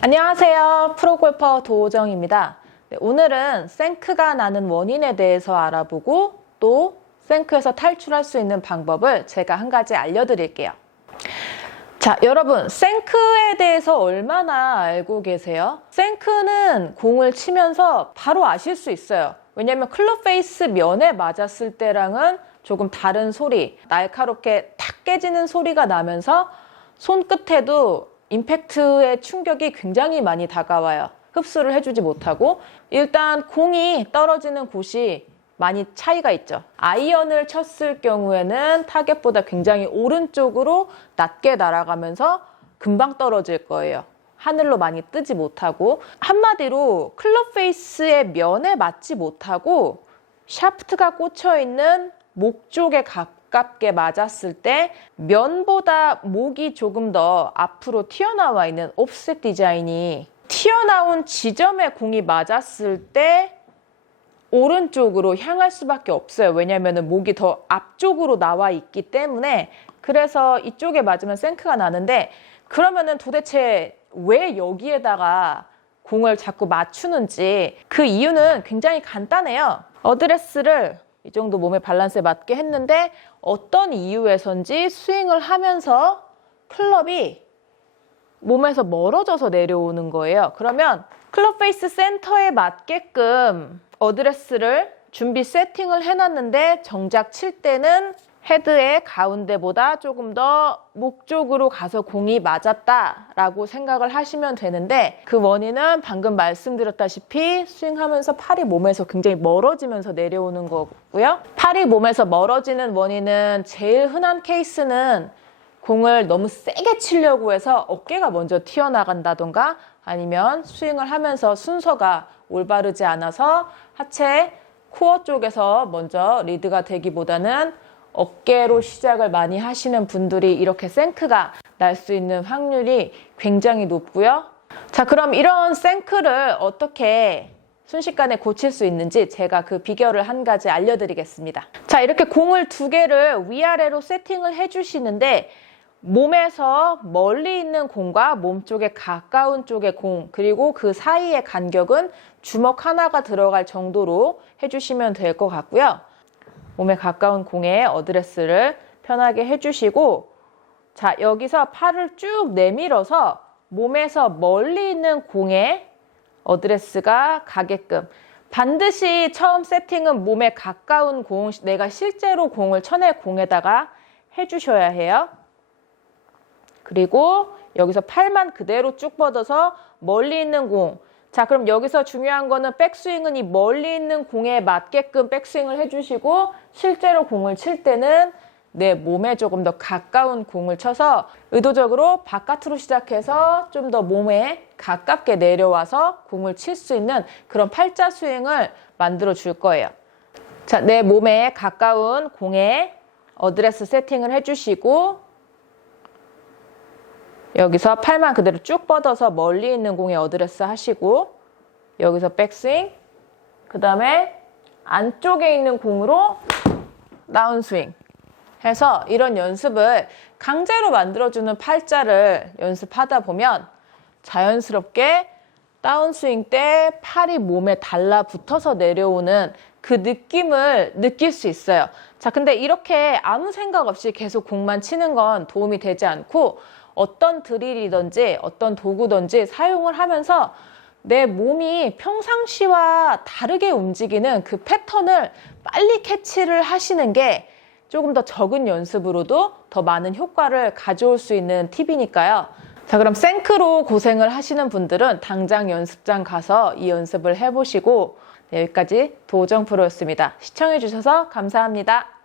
안녕하세요. 프로골퍼 도정입니다. 네, 오늘은 생크가 나는 원인에 대해서 알아보고 또 생크에서 탈출할 수 있는 방법을 제가 한 가지 알려드릴게요. 자, 여러분, 생크에 대해서 얼마나 알고 계세요? 생크는 공을 치면서 바로 아실 수 있어요. 왜냐면 클럽 페이스 면에 맞았을 때랑은 조금 다른 소리, 날카롭게 탁 깨지는 소리가 나면서 손끝에도 임팩트의 충격이 굉장히 많이 다가와요. 흡수를 해주지 못하고 일단 공이 떨어지는 곳이 많이 차이가 있죠. 아이언을 쳤을 경우에는 타겟보다 굉장히 오른쪽으로 낮게 날아가면서 금방 떨어질 거예요. 하늘로 많이 뜨지 못하고 한마디로 클럽 페이스의 면에 맞지 못하고 샤프트가 꽂혀 있는 목 쪽에 가깝게 맞았을 때 면보다 목이 조금 더 앞으로 튀어나와 있는 옵셋 디자인이 튀어나온 지점에 공이 맞았을 때 오른쪽으로 향할 수밖에 없어요. 왜냐하면 목이 더 앞쪽으로 나와 있기 때문에 그래서 이쪽에 맞으면 생크가 나는데 그러면은 도대체 왜 여기에다가 공을 자꾸 맞추는지 그 이유는 굉장히 간단해요. 어드레스를 이 정도 몸의 밸런스에 맞게 했는데 어떤 이유에선지 스윙을 하면서 클럽이 몸에서 멀어져서 내려오는 거예요. 그러면 클럽 페이스 센터에 맞게끔 어드레스를 준비 세팅을 해놨는데 정작 칠 때는 헤드의 가운데보다 조금 더 목 쪽으로 가서 공이 맞았다라고 생각을 하시면 되는데 그 원인은 방금 말씀드렸다시피 스윙하면서 팔이 몸에서 굉장히 멀어지면서 내려오는 거고요. 팔이 몸에서 멀어지는 원인은 제일 흔한 케이스는 공을 너무 세게 치려고 해서 어깨가 먼저 튀어나간다던가 아니면 스윙을 하면서 순서가 올바르지 않아서 하체 코어 쪽에서 먼저 리드가 되기보다는 어깨로 시작을 많이 하시는 분들이 이렇게 생크가 날 수 있는 확률이 굉장히 높고요. 자, 그럼 이런 생크를 어떻게 순식간에 고칠 수 있는지 제가 그 비결을 한 가지 알려드리겠습니다. 자, 이렇게 공을 두 개를 위아래로 세팅을 해주시는데 몸에서 멀리 있는 공과 몸 쪽에 가까운 쪽의 공, 그리고 그 사이의 간격은 주먹 하나가 들어갈 정도로 해주시면 될 것 같고요. 몸에 가까운 공에 어드레스를 편하게 해주시고, 자, 여기서 팔을 쭉 내밀어서 몸에서 멀리 있는 공에 어드레스가 가게끔 반드시 처음 세팅은 몸에 가까운 공, 내가 실제로 공을 쳐낼 공에다가 해주셔야 해요. 그리고 여기서 팔만 그대로 쭉 뻗어서 멀리 있는 공. 자, 그럼 여기서 중요한 거는 백스윙은 이 멀리 있는 공에 맞게끔 백스윙을 해주시고 실제로 공을 칠 때는 내 몸에 조금 더 가까운 공을 쳐서 의도적으로 바깥으로 시작해서 좀 더 몸에 가깝게 내려와서 공을 칠 수 있는 그런 팔자 스윙을 만들어 줄 거예요. 자, 내 몸에 가까운 공에 어드레스 세팅을 해주시고 여기서 팔만 그대로 쭉 뻗어서 멀리 있는 공에 어드레스 하시고 여기서 백스윙 그 다음에 안쪽에 있는 공으로 다운스윙 해서 이런 연습을 강제로 만들어주는 팔자를 연습하다 보면 자연스럽게 다운스윙 때 팔이 몸에 달라붙어서 내려오는 그 느낌을 느낄 수 있어요. 자, 근데 이렇게 아무 생각 없이 계속 공만 치는 건 도움이 되지 않고 어떤 드릴이든지 어떤 도구든지 사용을 하면서 내 몸이 평상시와 다르게 움직이는 그 패턴을 빨리 캐치를 하시는 게 조금 더 적은 연습으로도 더 많은 효과를 가져올 수 있는 팁이니까요. 자, 그럼 생크로 고생을 하시는 분들은 당장 연습장 가서 이 연습을 해보시고 네, 여기까지 도정 프로였습니다. 시청해주셔서 감사합니다.